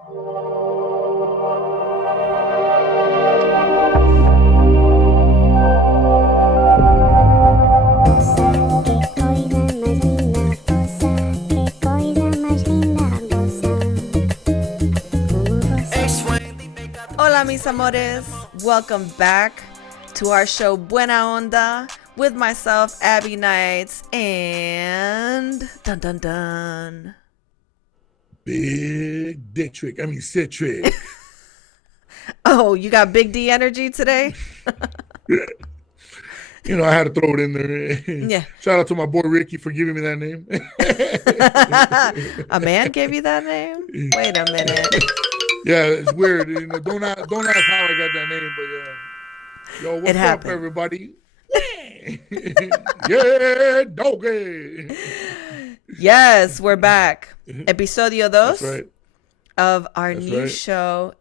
Hola, mis amores. Welcome back to our show Buena Onda with myself, Abbie Knights, and dun dun dun. Big dick trick. I mean, Citric. Oh, you got big D energy today? You know, I had to throw it in there. Yeah. Shout out to my boy Ricky for giving me that name. A man gave you that name? Wait a minute. Yeah, it's weird. You know, don't ask how I got that name, but yeah. Yo, what's up, everybody? Yeah, doggy. Yes, we're back. Episodio 2 right. of our new show.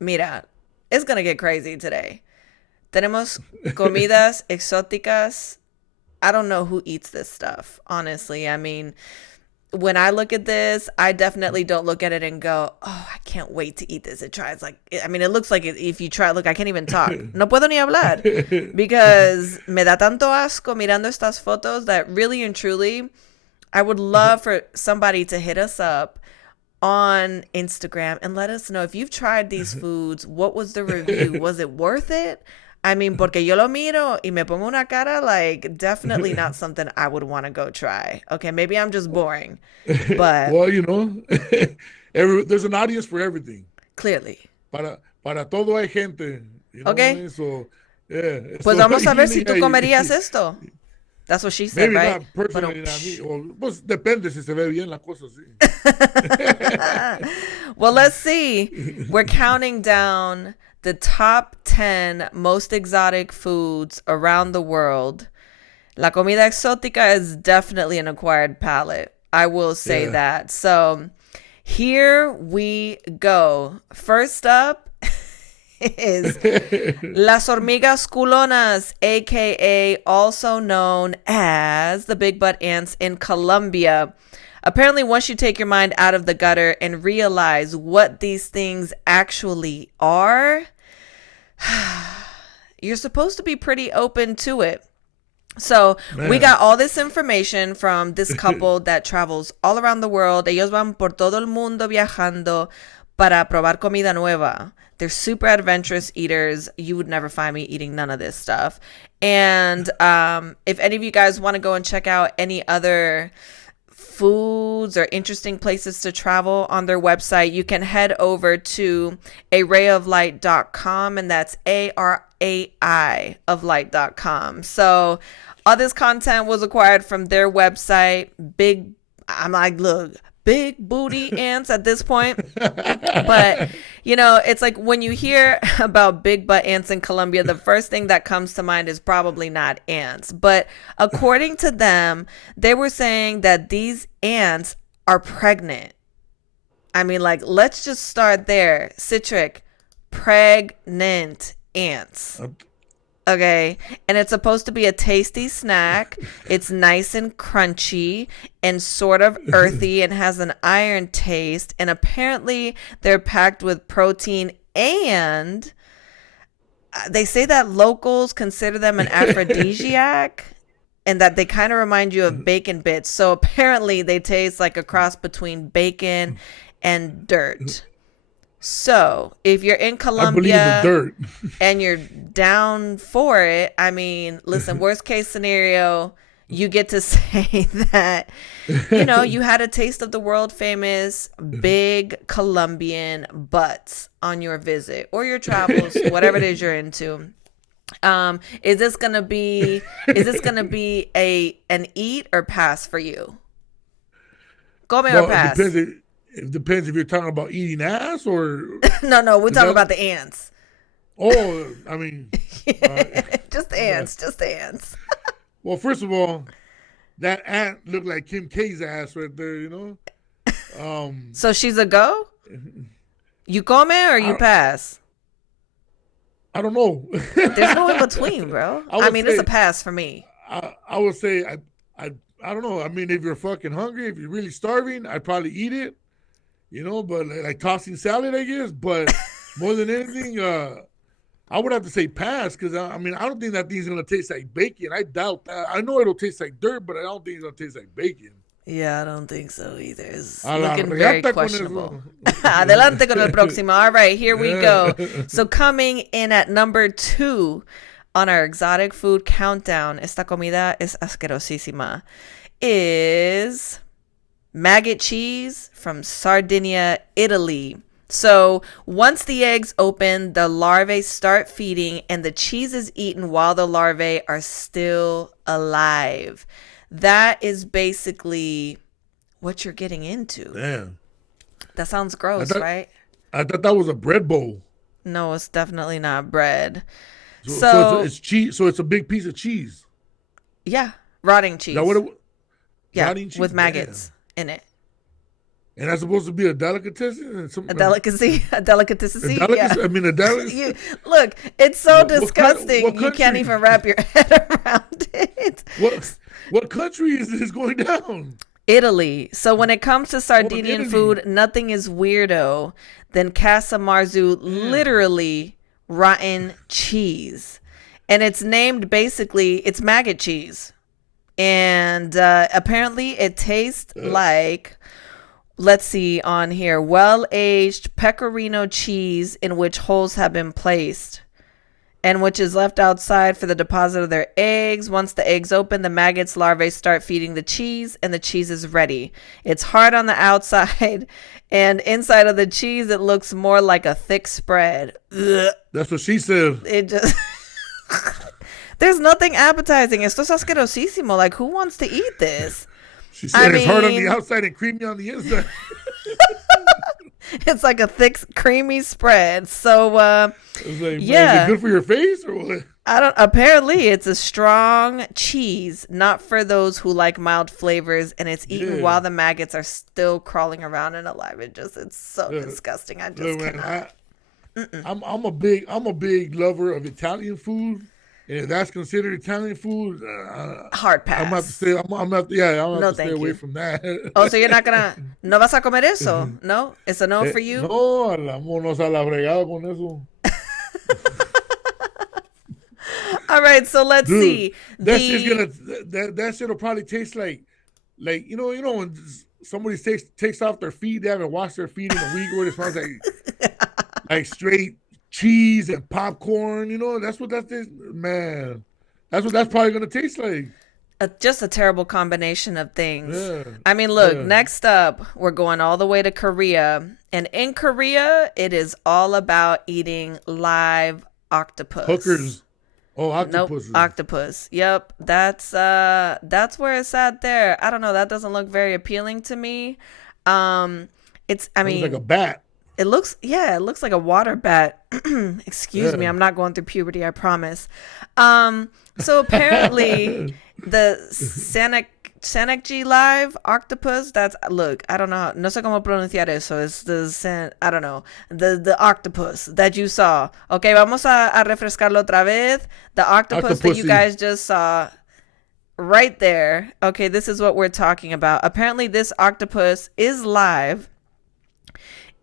Mira, it's going to get crazy today. Tenemos comidas exóticas. I don't know who eats this stuff, honestly. I mean, when I look at this, I definitely don't look at it and go, oh, I can't wait to eat this. It looks like if you try, look, I can't even talk. No puedo ni hablar because me da tanto asco mirando estas fotos that really and truly, I would love for somebody to hit us up on Instagram and let us know if you've tried these foods. What was the review? Was it worth it? I mean, porque yo lo miro y me pongo una cara like definitely not something I would want to go try. Okay, maybe I'm just boring, but well, you know, there's an audience for everything. Clearly. Para todo hay gente. You know okay. So, yeah. Pues vamos a ver si tú comerías esto. That's what she said, maybe right? Not personally, not me. Pues depende si se ve bien la cosa, sí. Well, let's see. We're counting down the top 10 most exotic foods around the world. La comida exótica is definitely an acquired palate. I will say that. So here we go. First up is Las Hormigas Culonas, aka also known as the big butt ants in Colombia. Apparently, once you take your mind out of the gutter and realize what these things actually are, you're supposed to be pretty open to it. So we got all this information from this couple that travels all around the world. Ellos van por todo el mundo viajando para probar comida nueva. They're super adventurous eaters. You would never find me eating none of this stuff. And if any of you guys want to go and check out any other foods or interesting places to travel on their website, you can head over to arrayoflight.com, and that's ARAI of light.com. So all this content was acquired from their website. Big booty ants at this point. But, you know, it's like when you hear about big butt ants in Colombia, the first thing that comes to mind is probably not ants. But according to them, they were saying that these ants are pregnant. I mean, like, let's just start there. Citric, pregnant ants. Okay, and it's supposed to be a tasty snack. It's nice and crunchy and sort of earthy and has an iron taste. And apparently they're packed with protein, and they say that locals consider them an aphrodisiac and that they kind of remind you of bacon bits. So apparently they taste like a cross between bacon and dirt. So if you're in Colombia and you're down for it, I mean, listen, worst case scenario, you get to say that, you know, you had a taste of the world famous big Colombian butts on your visit or your travels, whatever it is you're into. Is this gonna be an eat or pass for you? Come or pass? It depends if you're talking about eating ass or... No, we're talking about the ants. Oh, I mean... just the ants. Well, first of all, that ant looked like Kim K's ass right there, you know? So she's a go? You come or you pass? I don't know. There's no in between, bro. I mean, it's a pass for me. I would say, I don't know. I mean, if you're fucking hungry, if you're really starving, I'd probably eat it. but like tossing salad, I guess. But more than anything, I would have to say pass because I don't think that thing's gonna taste like bacon. I doubt that. I know it'll taste like dirt, but I don't think it's gonna taste like bacon. Yeah, I don't think so either. It's A la looking very reata con questionable. eso. Adelante con el próximo. All right, here we go. So coming in at number 2 on our exotic food countdown, esta comida es asquerosísima, is maggot cheese from Sardinia, Italy. So once the eggs open, the larvae start feeding and the cheese is eaten while the larvae are still alive. That is basically what you're getting into. Damn. That sounds gross, right? I thought that was a bread bowl. No, it's definitely not bread. So it's cheese. So it's a big piece of cheese. Yeah, rotting cheese. Is that what yeah, rotting cheese? with maggots in it. And that's supposed to be a delicatessen? A delicacy? A delicacy? Yeah. I mean, a delicacy. Look, it's so disgusting. What you can't even wrap your head around it. What country is this going down? Italy. So when it comes to Sardinian food, nothing is weirdo than Casa Marzu, literally rotten cheese. And it's named basically, it's maggot cheese. And apparently it tastes like, let's see on here, well-aged pecorino cheese in which holes have been placed and which is left outside for the deposit of their eggs. Once the eggs open, the maggots larvae start feeding the cheese and the cheese is ready. It's hard on the outside and inside of the cheese it looks more like a thick spread. Ugh. That's what she said. It just there's nothing appetizing. Esto es asquerosísimo. Like, who wants to eat this? She said it's hard on the outside and creamy on the inside. It's like a thick, creamy spread. So, it's like, is it good for your face or what? Apparently, it's a strong cheese, not for those who like mild flavors, and it's eaten while the maggots are still crawling around and alive. It's so disgusting. I just cannot. I'm a big lover of Italian food. And if that's considered Italian food, hard pass. I'm gonna have to stay. I'm gonna have to stay away from that. Oh, so you're not gonna? No vas a comer eso? No, it's a no for you. No, vámonos a la fregada con eso. All right, so let's see. That shit will probably taste like you know when somebody takes off their feet, they haven't washed their feet in a week, or it smells like straight cheese and popcorn. That's what that is, man. That's what that's probably gonna taste like. Just a terrible combination of things. Yeah. I mean, look, next up, we're going all the way to Korea. And in Korea, it is all about eating live octopus. Hookers. Oh, octopus. Nope, octopus. Yep. That's where it's at there. I don't know. That doesn't look very appealing to me. It looks like a bat. It looks like a water bat. Excuse me. I'm not going through puberty, I promise. So apparently the Senekji live octopus, I don't know. No sé cómo pronunciar eso. It's I don't know. The octopus that you saw. Okay, vamos a refrescarlo otra vez. The octopus that you guys just saw right there. Okay, this is what we're talking about. Apparently this octopus is live.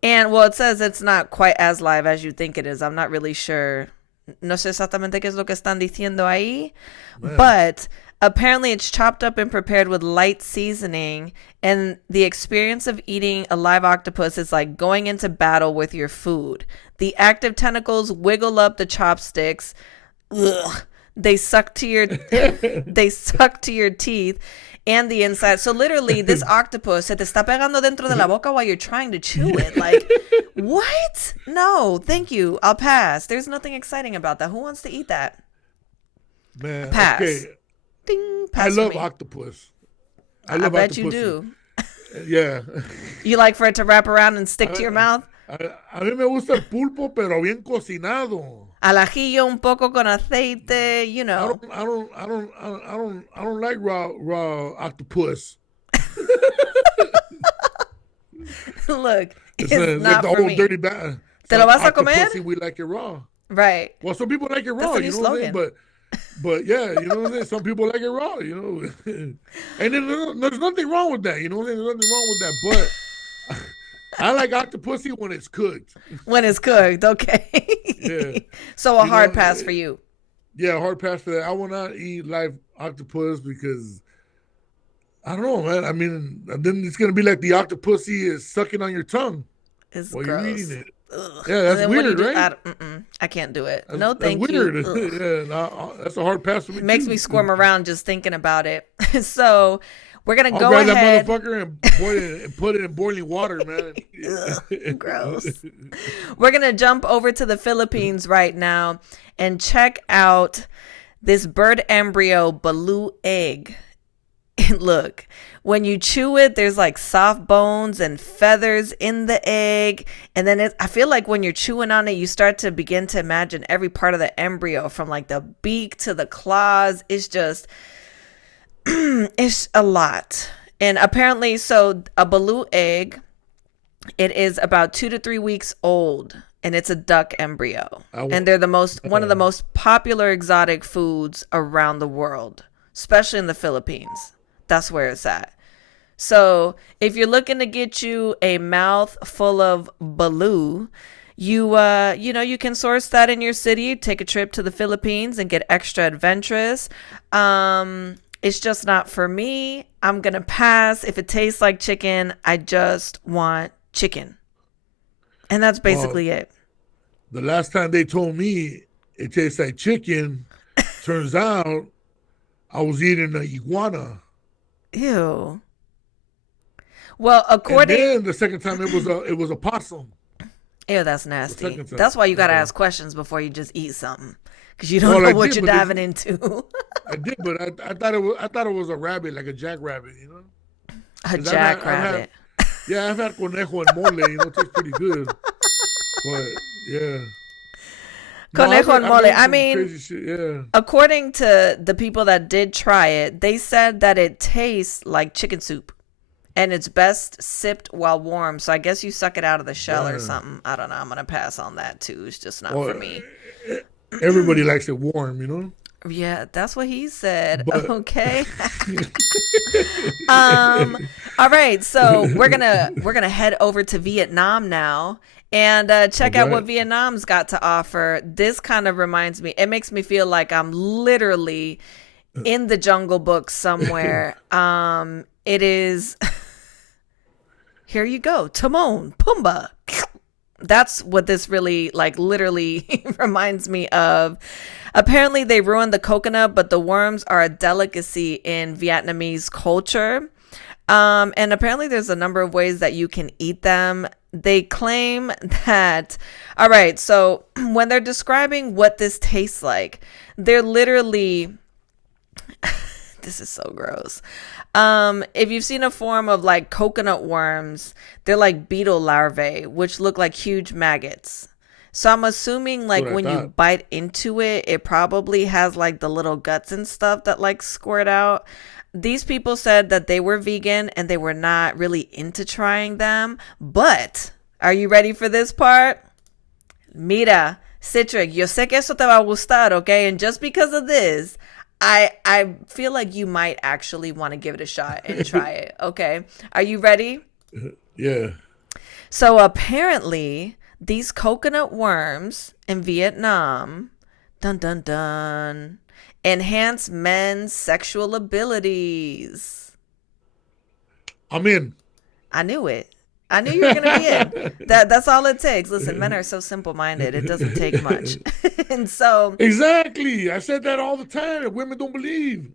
And, well, it says it's not quite as live as you think it is. I'm not really sure. No sé exactamente qué es lo que están diciendo ahí. Man. But apparently it's chopped up and prepared with light seasoning. And the experience of eating a live octopus is like going into battle with your food. The active tentacles wiggle up the chopsticks. Ugh. They suck to your teeth. And the inside. So literally, this octopus se te está pegando dentro de la boca while you're trying to chew it. Like, what? No, thank you. I'll pass. There's nothing exciting about that. Who wants to eat that? Man, pass. Okay. Ding, pass. I love octopus. I bet you do. Yeah. You like for it to wrap around and stick to your mouth? A mí me gusta el pulpo, pero bien cocinado. Al ajillo un poco con aceite, you know. I don't like raw octopus. Look, it's not like the for whole me. Dirty bad. ¿Te lo vas a comer? We like it raw. Right. Well, some people like it raw, you know what I'm saying? But yeah, you know what I'm saying? Some people like it raw, And then there's nothing wrong with that, you know what I'm saying? There's nothing wrong with that, I like octopussy when it's cooked. When it's cooked, okay. Yeah. So a hard pass for you. Yeah, hard pass for that. I will not eat live octopus because I don't know, man. I mean, then it's gonna be like the octopussy is sucking on your tongue It's while gross. you're eating it. Ugh. Yeah, that's weird, right? I can't do it. That's, No, that's thank weird. you. Yeah, no, that's a hard pass for me. It makes too. me squirm around just thinking about it. So we're gonna I'll go grab ahead. that motherfucker and put it in boiling water, man. Ugh, gross. We're gonna jump over to the Philippines right now and check out this bird embryo balut egg. Look, when you chew it, there's like soft bones and feathers in the egg. And then I feel like when you're chewing on it, you start to begin to imagine every part of the embryo from like the beak to the claws. It's just, it's a lot. And apparently, so a balut egg, it is about 2 to 3 weeks old. And it's a duck embryo. And they're one of the most popular exotic foods around the world, especially in the Philippines. That's where it's at. So if you're looking to get you a mouth full of balut, you can source that in your city. Take a trip to the Philippines and get extra adventurous. It's just not for me. I'm gonna pass. If it tastes like chicken, I just want chicken, and that's basically it. The last time they told me it tastes like chicken, turns out I was eating an iguana. Ew. Well, according. And then the second time it was a possum. Ew, that's nasty. That's why you gotta ask questions before you just eat something, because you don't know what you're diving into. I did, but I thought it was a rabbit, like a jackrabbit, you know. A jackrabbit. Yeah, I've had conejo and mole. You know, it tastes pretty good. But yeah. Conejo and mole. I mean, shit, yeah. According to the people that did try it, they said that it tastes like chicken soup. And it's best sipped while warm. So I guess you suck it out of the shell or something. I don't know. I'm going to pass on that too. It's just not for me. Everybody likes it warm, you know? Yeah, that's what he said. But... Okay. All right. So we're gonna head over to Vietnam now and check out what Vietnam's got to offer. This kind of reminds me. It makes me feel like I'm literally in the Jungle Book somewhere. It is. Here you go, Timon, Pumbaa. That's what this really, like, literally reminds me of. Apparently, they ruined the coconut, but the worms are a delicacy in Vietnamese culture. And apparently, there's a number of ways that you can eat them. They claim that, all right, so when they're describing what this tastes like, they're literally, this is so gross. If you've seen a form of like coconut worms, they're like beetle larvae, which look like huge maggots. So I'm assuming like when you bite into it, it probably has like the little guts and stuff that like squirt out. These people said that they were vegan and they were not really into trying them. But are you ready for this part? Mira, Citric, yo sé que eso te va a gustar, okay? And just because of this, I feel like you might actually want to give it a shot and try it. Okay. Are you ready? Yeah. So apparently these coconut worms in Vietnam, dun dun dun, enhance men's sexual abilities. I'm in. I knew it. I knew you were going to be in. That's all it takes. Listen, men are so simple-minded. It doesn't take much. And so... Exactly. I said that all the time. Women don't believe.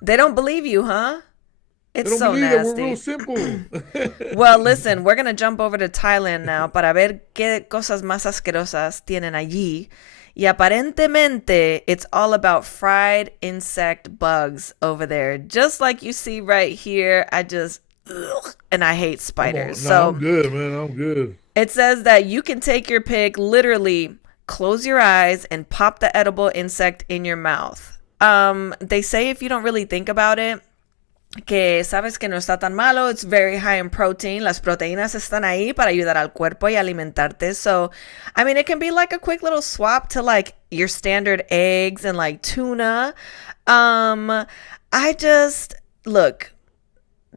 They don't believe you, huh? It's they don't so believe nasty. That we're real simple. Well, listen, we're going to jump over to Thailand now para ver qué cosas más asquerosas tienen allí. Y aparentemente, it's all about fried insect bugs over there. Just like you see right here. And I hate spiders. I'm good, man. I'm good. It says that you can take your pick, literally close your eyes and pop the edible insect in your mouth. They say if you don't really think about it, que sabes que no está tan malo, it's very high in protein. Las proteínas están ahí para ayudar al cuerpo y alimentarte. So, I mean, it can be like a quick little swap to like your standard eggs and like tuna. Look,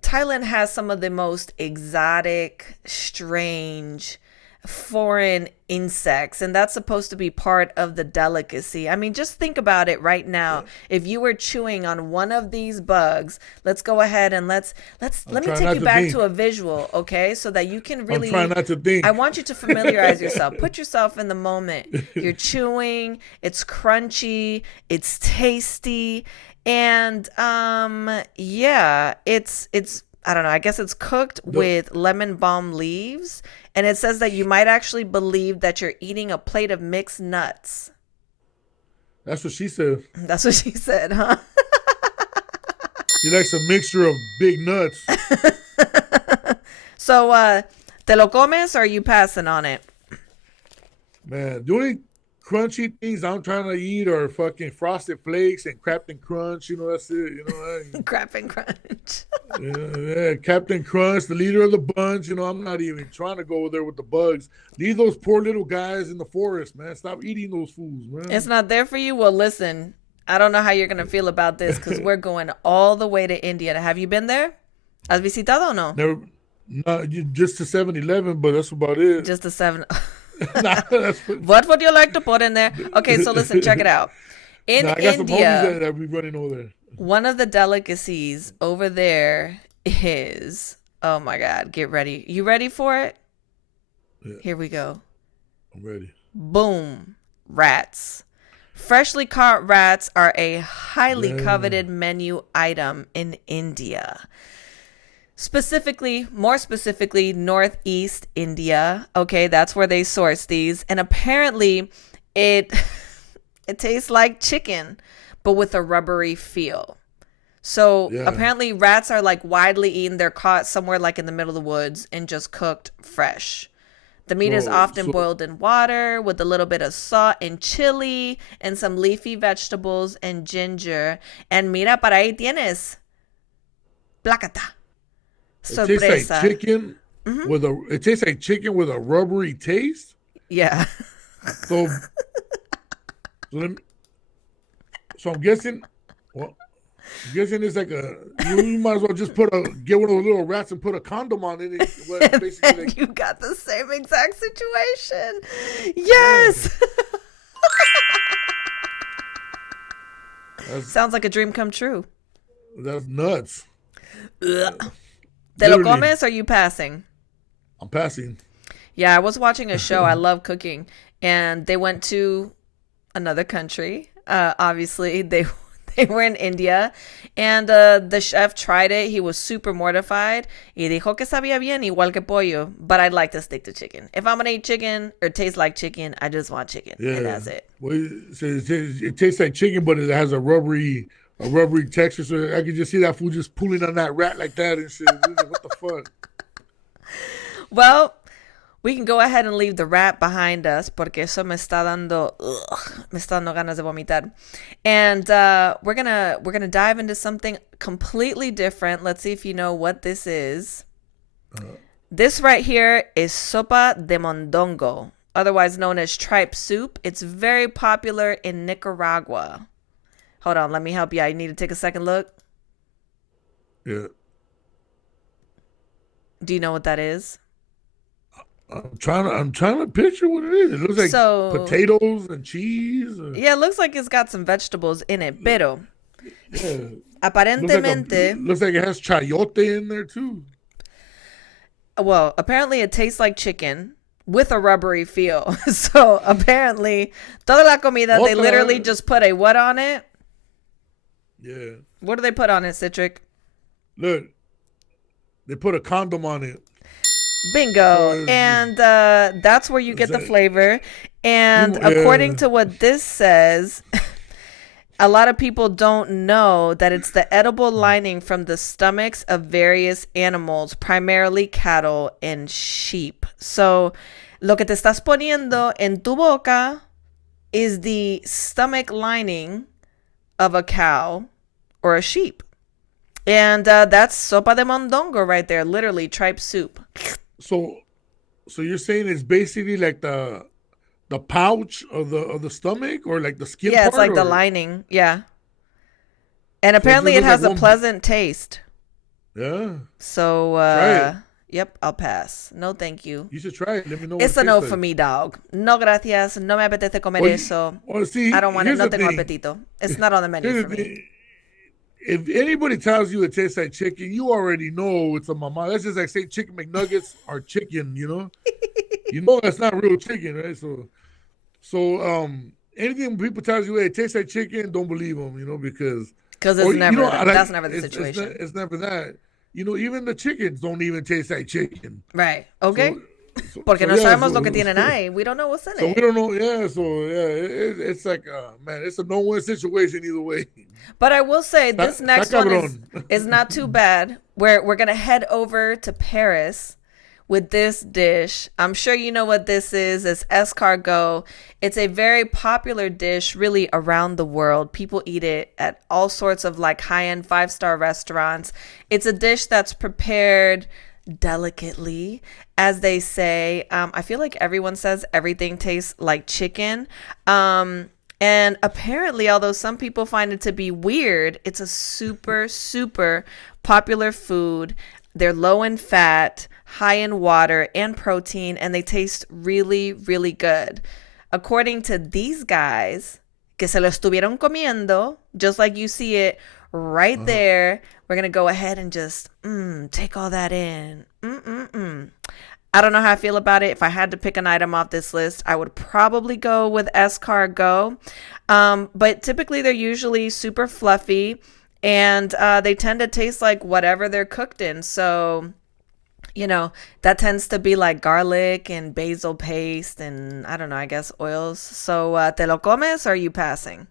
Thailand has some of the most exotic, strange, foreign insects, and that's supposed to be part of the delicacy. I mean, just think about it right now. If you were chewing on one of these bugs, let's go ahead and let me take you back to a visual, okay? So that you can really, I'm trying not to think. I want you to familiarize yourself. Put yourself in the moment. You're chewing, it's crunchy, it's tasty, and yeah, it's I don't know, I guess it's cooked with lemon balm leaves, and it says that you might actually believe that you're eating a plate of mixed nuts. That's what she said. That's what she said, huh? She likes a mixture of big nuts. So, te lo comes or are you passing on it? Man, the only crunchy things I'm trying to eat are fucking Frosted Flakes and Captain Crunch. You know, that's it. You know, Captain Crunch. yeah, Captain Crunch, the leader of the bunch. You know, I'm not even trying to go there with the bugs. Leave those poor little guys in the forest, man. Stop eating those fools, man. It's not there for you? Well, listen, I don't know how you're going to feel about this because we're going all the way to India. Have you been there? ¿Has visitado o no? Never, not just to 7-Eleven, but that's about it. Just to 7. Nah, What would you like to put in there? Okay, so listen, check it out. In I got some India, homies that be running over there. one of the delicacies over there is, oh my God, get ready. You ready for it? Yeah. Here we go. I'm ready. Boom. Rats. Freshly caught rats are a highly coveted menu item in India. More specifically, Northeast India. Okay, that's where they source these. And apparently it tastes like chicken, but with a rubbery feel. So apparently rats are like widely eaten. They're caught somewhere like in the middle of the woods and just cooked fresh. The meat is often boiled in water with a little bit of salt and chili and some leafy vegetables and ginger. And mira, para ahí tienes. Placata. Sorpresa. It tastes like chicken it tastes like chicken with a rubbery taste. Yeah. So I'm guessing. Well, I'm guessing it's like you might as well just get one of those little rats and put a condom on it. And basically you got the same exact situation. Yes. Sounds like a dream come true. That's nuts. Ugh. Te lo comes or are you passing? I'm passing. Yeah, I was watching a show. I love cooking. And they went to another country. Obviously, they were in India. And the chef tried it. He was super mortified. Y dijo que sabía bien, igual que pollo. But I'd like to stick to chicken. If I'm going to eat chicken or taste like chicken, I just want chicken. Yeah. And that's it. Well, it tastes like chicken, but it has a rubbery texture, so I can just see that food just pulling on that rat like that and shit. What the fuck? Well, we can go ahead and leave the rat behind us porque eso me está dando ganas de vomitar. And we're gonna dive into something completely different. Let's see if you know what this is. This right here is Sopa de Mondongo, otherwise known as tripe soup. It's very popular in Nicaragua. Hold on, let me help you. I need to take a second look. Yeah. Do you know what that is? I'm trying to picture what it is. It looks like potatoes and cheese. Yeah, it looks like it's got some vegetables in it. Pero aparentemente looks like it has chayote in there too. Well, apparently it tastes like chicken with a rubbery feel. So apparently, toda la comida, they literally just put a what on it? Yeah. What do they put on it, Citric? Look, they put a condom on it. Bingo. And that's where you get the flavor. And according to what this says, a lot of people don't know that it's the edible lining from the stomachs of various animals, primarily cattle and sheep. So, lo que te estás poniendo en tu boca is the stomach lining of a cow or a sheep. And that's sopa de mondongo right there, literally tripe soup. So you're saying it's basically like the pouch of the stomach, or like the skin part? Yeah, it's like the lining. Yeah. And apparently it has a pleasant taste. Yeah. So, Try it. yep, I'll pass. No, thank you. You should try it. Let me know what It's it a tastes no for like. me, dog. No gracias. No me apetece comer Well, eso. I see, don't want it. here's No the tengo thing. apetito. It's not on the menu Here's for the me. thing. If anybody tells you it tastes like chicken, you already know it's a mama. That's just like saying chicken McNuggets are chicken, you know? You know that's not real chicken, right? So anything people tells you, hey, it tastes like chicken, don't believe them, you know, because Because it's or you know, never that. like That's never the situation. it's never that. You know, even the chickens don't even taste like chicken. Right. Okay. So Porque no yeah, sabemos lo que tienen ahí. We don't know what's in so we it. don't know. Yeah, so yeah, it's like man, it's a no-win situation either way. But I will say this Está next one cabrón. is not too bad. We're gonna head over to Paris with this dish. I'm sure you know what this is. It's escargot. It's a very popular dish really around the world. People eat it at all sorts of like high-end five-star restaurants. It's a dish that's prepared delicately, as they say. I feel like everyone says everything tastes like chicken. And apparently, although some people find it to be weird, it's a super, super popular food. They're low in fat, high in water and protein, and they taste really, really good. According to these guys, que se lo estuvieron comiendo, just like you see it right there, we're going to go ahead and just take all that in. I don't know how I feel about it. If I had to pick an item off this list, I would probably go with escargot. But typically they're usually super fluffy and they tend to taste like whatever they're cooked in. So, you know, that tends to be like garlic and basil paste and I don't know, I guess oils. So, ¿te lo comes or are you passing?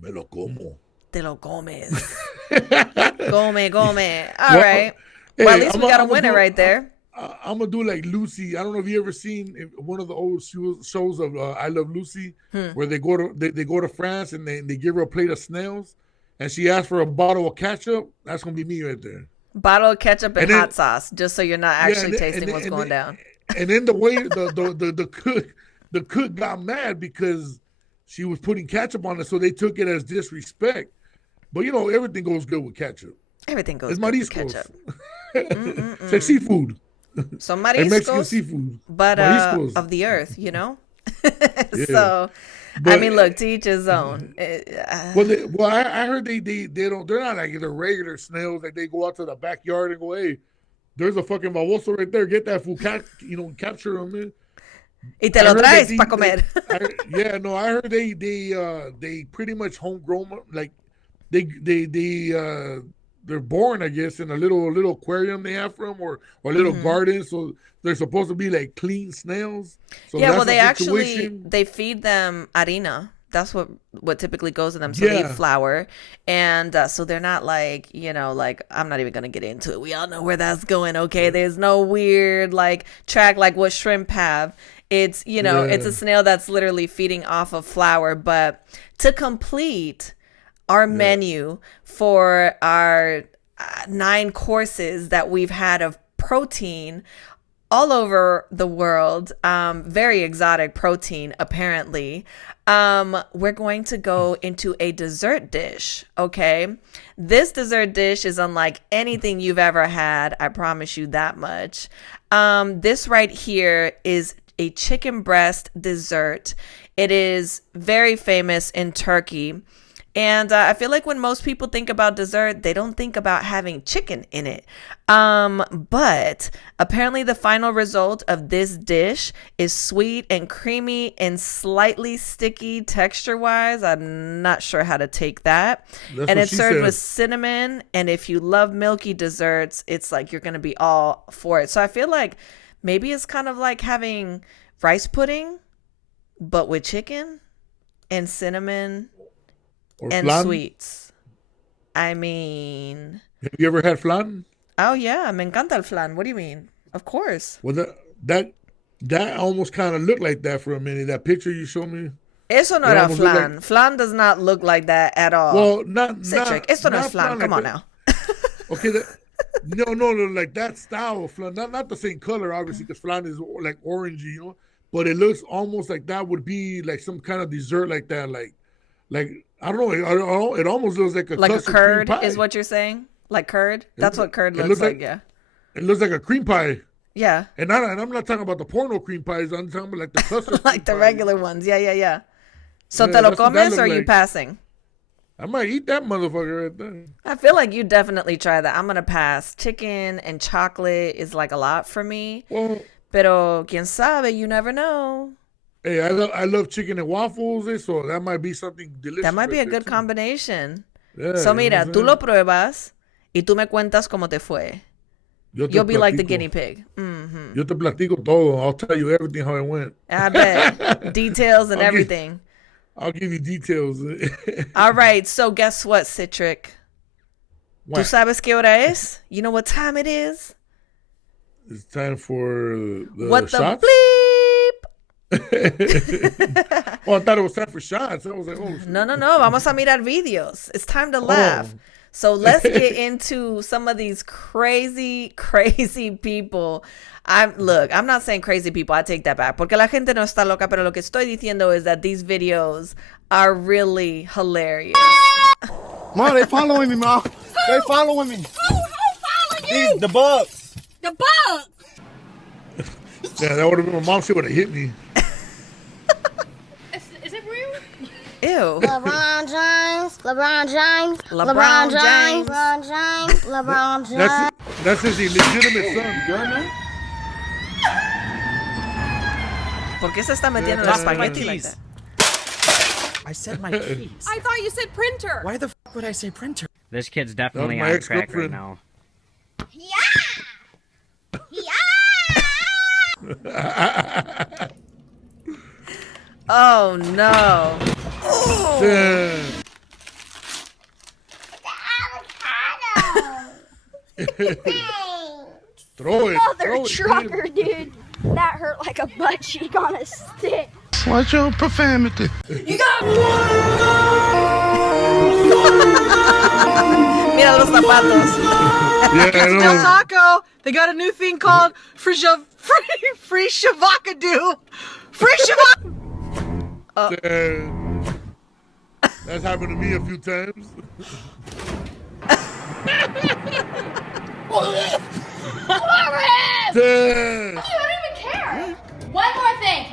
Me lo como. Te lo comes. Come. All Well, right. hey, Well, at least we got a winner right there. I'm gonna do like Lucy. I don't know if you ever seen one of the old shows of I Love Lucy, where they go to France and they give her a plate of snails, and she asks for a bottle of ketchup. That's gonna be me right there. Bottle of ketchup and then, hot sauce, just so you're not actually tasting what's going down. And then the way the cook got mad because she was putting ketchup on it, so they took it as disrespect. But you know everything goes good with ketchup. Everything goes it's good with mariscos. ketchup. It's like seafood. So Like Mexican mariscos, seafood. but Mariscos. of the earth, you know. Yeah. So, But, I mean, look, to each his own. I heard they don't, they're not like the regular snails that they go out to the backyard and go, hey, there's a fucking baboso right there, get that food, capture them, man. Y te lo traes para comer. I heard they pretty much homegrown, like they're born, I guess, in a little aquarium they have from or a little garden, so they're supposed to be like clean snails. So yeah, well, they feed them harina. That's what typically goes in them. So they eat flour, and so they're not like, you know, like, I'm not even gonna get into it. We all know where that's going. Okay, there's no weird like track like what shrimp have. It's, you know, it's a snail that's literally feeding off of flour. But to complete our menu for our 9 courses that we've had of protein all over the world, very exotic protein apparently, we're going to go into a dessert dish. Okay, this dessert dish is unlike anything you've ever had, I promise you that much. This right here is a chicken breast dessert. It is very famous in Turkey. And I feel like when most people think about dessert, they don't think about having chicken in it. But apparently the final result of this dish is sweet and creamy and slightly sticky texture-wise. I'm not sure how to take that. And it's served with cinnamon. And if you love milky desserts, it's like you're going to be all for it. So I feel like maybe it's kind of like having rice pudding, but with chicken and cinnamon and flan? Sweets. I mean, have you ever had flan? Oh yeah, me encanta el flan. What do you mean? Of course. Well, that almost kind of looked like that for a minute. That picture you showed me. Eso no era flan. Like... Flan does not look like that at all. Well, not Citric. Eso no es flan. Come on now. Okay. No, like that style of flan. Not the same color, obviously, because flan is like orangey, you know. But it looks almost like that would be like some kind of dessert like that, like I don't know. It almost looks like a curd is what you're saying. Like curd? That's what curd looks like, yeah. It looks like a cream pie. Yeah. And I'm not talking about the porno cream pies. I'm talking about like the custard like the pie. regular ones. Yeah. So Yeah, te lo that's what that comes or are look you like. passing? I might eat that motherfucker right there. I feel like you definitely try that. I'm going to pass. Chicken and chocolate is like a lot for me. Well, Pero quien sabe, you never know. hey, I love chicken and waffles, so that might be something delicious. That might be right a there, good too. combination. Yeah, So you know mira, what I'm tú saying? lo pruebas y tú me cuentas cómo te fue. Yo te You'll be like the platico. guinea pig. Mm-hmm. Yo te platico todo. I'll tell you everything how it went. I bet. Details and everything. I'll give you details. All right. So guess what, Citric? ¿Tú What? sabes qué hora es? You know what time it is? It's time for the What shots? the bleep? Oh, I thought it was time for shots. I was like, oh. No. Vamos a mirar videos. It's time to laugh. So let's get into some of these crazy people. I'm not saying crazy people. I take that back. Porque la gente no está loca, pero lo que estoy diciendo is that these videos are really hilarious. Mom, they following me, Mom. They following me. Who's following you? The bugs. The bug. Yeah, that would have been my mom. She would have hit me. Is it real? Ew. LeBron James. That's his illegitimate son. Good, man? ¿Por qué se está metiendo en Lost my espagueti like keys. that? I said my keys. I thought you said printer. Why the f would I say printer? This kid's definitely my on crack right ex-girlfriend. now. Oh no. Yeah. Throw it. Mother Throw it, trucker, kid. dude. That hurt like a butt cheek on a stick. Watch your profanity. Mira los zapatos. Yeah, I know. Taco, they got a new thing called free shavakadoo. Free shavak. Yeah. That's happened to me a few times. Yeah. I don't even care. One more thing.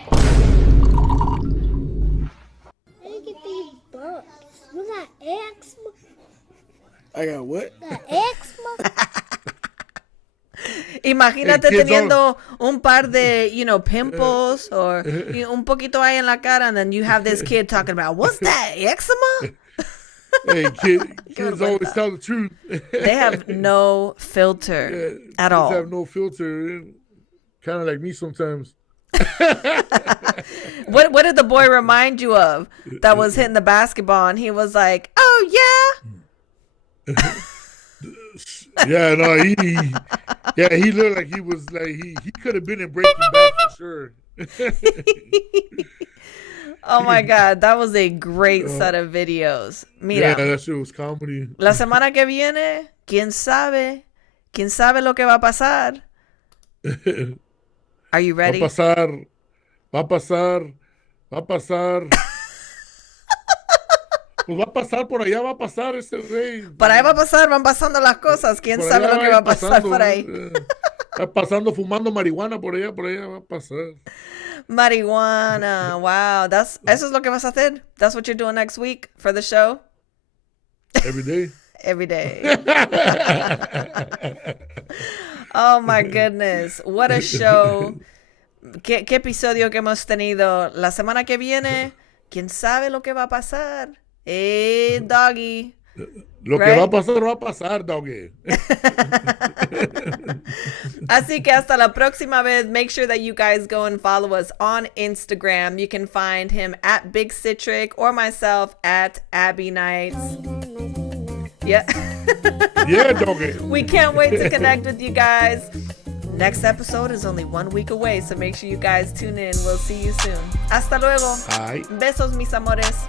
Look at these bugs. You got eczema? I got what? Got eczema? Imagínate Hey, kids teniendo un par de, pimples or un poquito ahí en la cara, and then you have this kid talking about, what's that, eczema? Hey, kids always tell the truth. They have no filter at all. Kids have no filter. Kind of like me sometimes. What did the boy remind you of that was hitting the basketball and he was like, oh yeah? Yeah, no, he looked like he was like he could have been in Breaking Bad for sure. Oh my God, that was a great set of videos. Mira, Yeah, that shit was comedy. la semana que viene, quién sabe lo que va a pasar. Are you ready? Va a pasar. Pues va a pasar por allá, va a pasar este güey. Por ahí va a pasar, van pasando las cosas. ¿Quién Por sabe allá lo que va a pasar pasando, por ahí? Va pasando fumando marihuana por allá va a pasar. Marihuana, wow. Eso es lo que vas a hacer? That's what you're doing next week for the show? Every day. Every day. Oh my goodness. What a show. ¿Qué episodio que hemos tenido? La semana que viene, ¿quién sabe lo que va a pasar? Doggy. Lo que va a pasar, doggy. Así que hasta la próxima vez. Make sure that you guys go and follow us on Instagram. You can find him at Big Citric or myself at Abbie Knights. Yeah. Yeah, doggy. We can't wait to connect with you guys. Next episode is only 1 week away, so make sure you guys tune in. We'll see you soon. Hasta luego. Ay. Besos, mis amores.